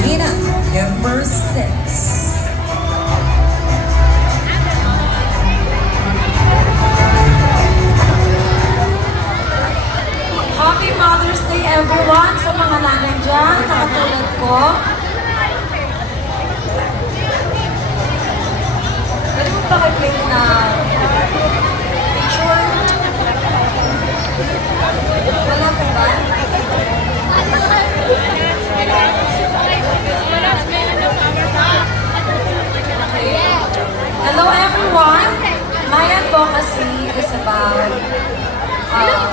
Gina, number 6. Happy Mother's Day everyone sa mga nanay dyan, nakatulad ko. Pwede mo ba kayo na picture? Wala po ba? Okay. Hello everyone! My advocacy is about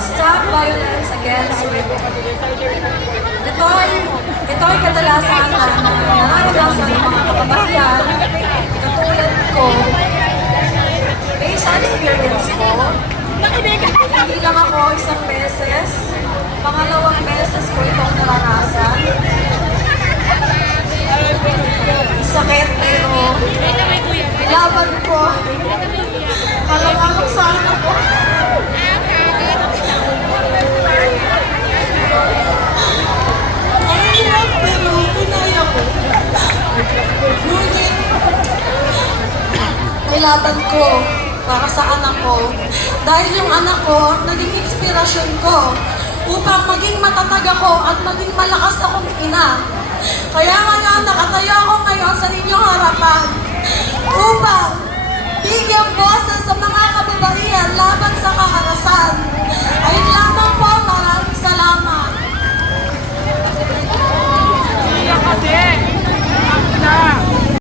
stop violence against women. Ito ay kadalasan na nararanasan ng mga kababaihan, katulad ko, based on experience ko, hindi lang ako isang beses, pangalawang beses ko itong naranasan. Sakit, pero laban ko. Kalawang sana ko. Ang hirap, pero pinaya ko. Ngunit, nilaban ko para sa anak ko. Dahil yung anak ko, naging inspirasyon ko upang maging matatag ako at maging malakas akong ina. Kaya nga nakatayo ako ngayon sa inyong harapan upang